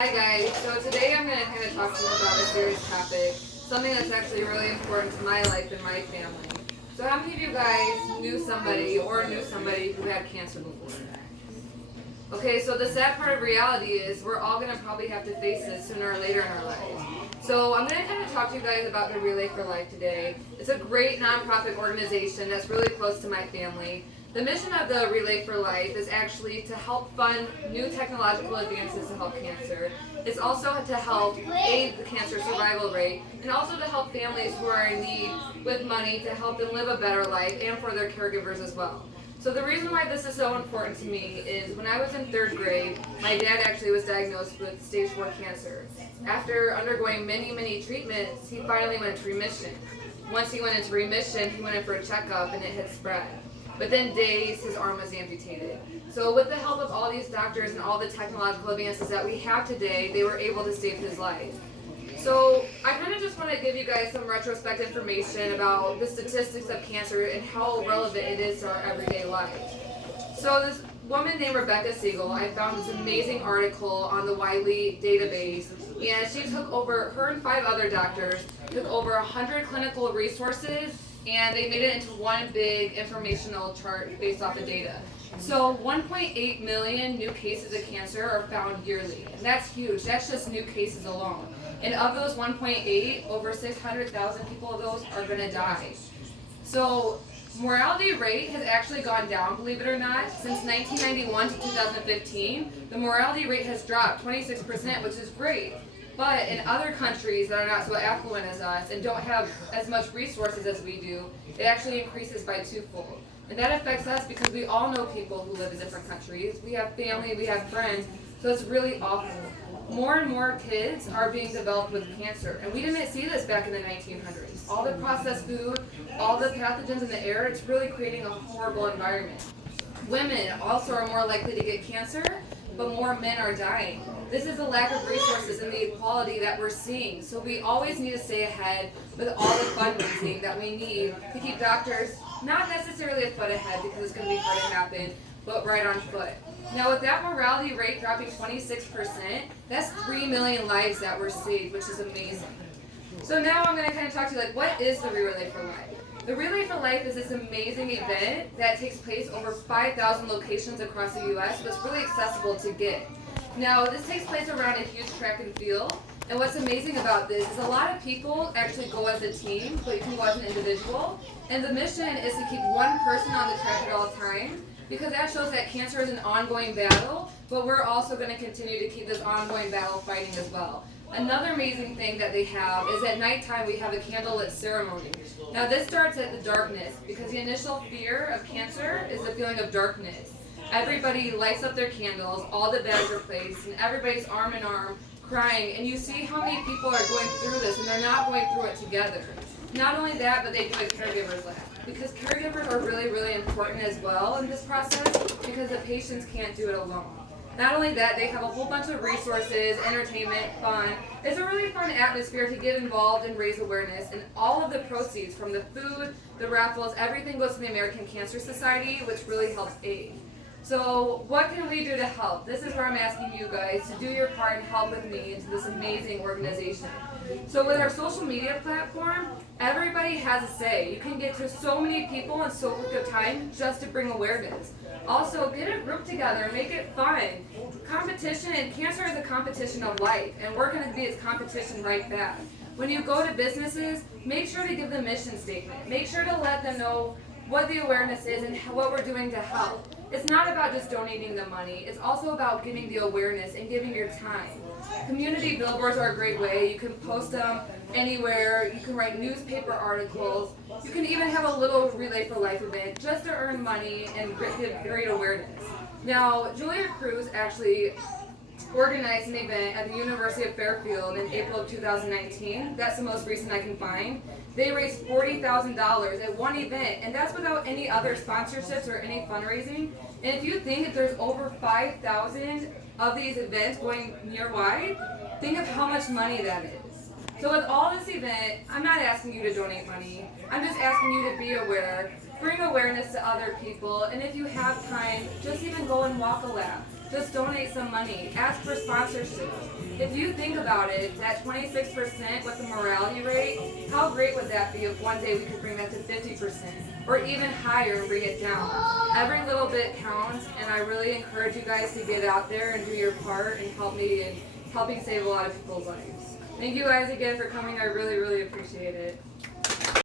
Hi guys, so today I'm going to kind of talk to you about a serious topic, something that's actually really important to my life and my family. So how many of you guys knew somebody who had cancer before? Okay, so the sad part of reality is we're all going to probably have to face this sooner or later in our lives. So I'm going to kind of talk to you guys about the Relay for Life today. It's a great nonprofit organization that's really close to my family. The mission of the Relay for Life is actually to help fund new technological advances to help cancer. It's also to help aid the cancer survival rate and also to help families who are in need with money to help them live a better life and for their caregivers as well. So the reason why this is so important to me is when I was in 3rd grade, my dad actually was diagnosed with stage 4 cancer. After undergoing many treatments, he finally went into remission. Once he went into remission, he went in for a checkup and it had spread. Within days, his arm was amputated. So with the help of all these doctors and all the technological advances that we have today, they were able to save his life. So I kind of just want to give you guys some retrospective information about the statistics of cancer and how relevant it is to our everyday life. So this woman named Rebecca Siegel, I found this amazing article on the Wiley database, and she took over, her and 5 other doctors, took over 100 clinical resources, and they made it into one big informational chart based off of data. So 1.8 million new cases of cancer are found yearly, and that's huge. That's just new cases alone. And of those 1.8, over 600,000 people of those are going to die. So mortality rate has actually gone down, believe it or not. Since 1991 to 2015, the mortality rate has dropped 26%, which is great. But in other countries that are not so affluent as us and don't have as much resources as we do, it actually increases by 2-fold. And that affects us because we all know people who live in different countries. We have family, we have friends, so it's really awful. More and more kids are being developed with cancer, and we didn't see this back in the 1900s. All the processed food, all the pathogens in the air, it's really creating a horrible environment. Women also are more likely to get cancer, but more men are dying. This is a lack of resources and the equality that we're seeing. So we always need to stay ahead with all the fundraising that we need to keep doctors not necessarily a foot ahead because it's going to be hard to happen, but right on foot. Now with that mortality rate dropping 26%, that's 3 million lives that were saved, which is amazing. So now I'm going to kind of talk to you like, what is the Relay for Life? The Relay for Life is this amazing event that takes place over 5,000 locations across the U.S., so it's really accessible to get. Now, this takes place around a huge track and field, and what's amazing about this is a lot of people actually go as a team, but you can go as an individual, and the mission is to keep one person on the track at all times, because that shows that cancer is an ongoing battle, but we're also going to continue to keep this ongoing battle fighting as well. Another amazing thing that they have is at nighttime we have a candlelit ceremony. Now this starts at the darkness because the initial fear of cancer is the feeling of darkness. Everybody lights up their candles, all the beds are placed, and everybody's arm in arm crying, and you see how many people are going through this and they're not going through it together. Not only that, but they do a caregiver's laugh because caregivers are really important as well in this process because the patients can't do it alone. Not only that, they have a whole bunch of resources, entertainment, fun. It's a really fun atmosphere to get involved and raise awareness, and all of the proceeds from the food, the raffles, everything goes to the American Cancer Society, which really helps aid. So what can we do to help? This is where I'm asking you guys to do your part and help with me into this amazing organization. So with our social media platform, everybody has a say. You can get to so many people in so quick of time just to bring awareness. Also, get a group together and make it fun. Competition, and cancer is a competition of life, and we're going to be its competition right back. When you go to businesses, make sure to give the mission statement. Make sure to let them know what the awareness is and what we're doing to help. It's not about just donating the money. It's also about giving the awareness and giving your time. Community billboards are a great way. You can post them anywhere. You can write newspaper articles. You can even have a little Relay for Life event just to earn money and give great awareness. Now, Julia Cruz actually organized an event at the University of Fairfield in April of 2019. That's the most recent I can find. They raised $40,000 at one event, and that's without any other sponsorships or any fundraising. And if you think that there's over 5,000 of these events going near-wide, think of how much money that is. So with all this event, I'm not asking you to donate money. I'm just asking you to be aware, bring awareness to other people, and if you have time, just even go and walk a lap. just donate some money. Ask for sponsorships. If you think about it, that 26% with the morality rate, how great would that be if one day we could bring that to 50% or even higher and bring it down? Every little bit counts, and I really encourage you guys to get out there and do your part and help me in helping save a lot of people's lives. Thank you guys again for coming. I really, really appreciate it.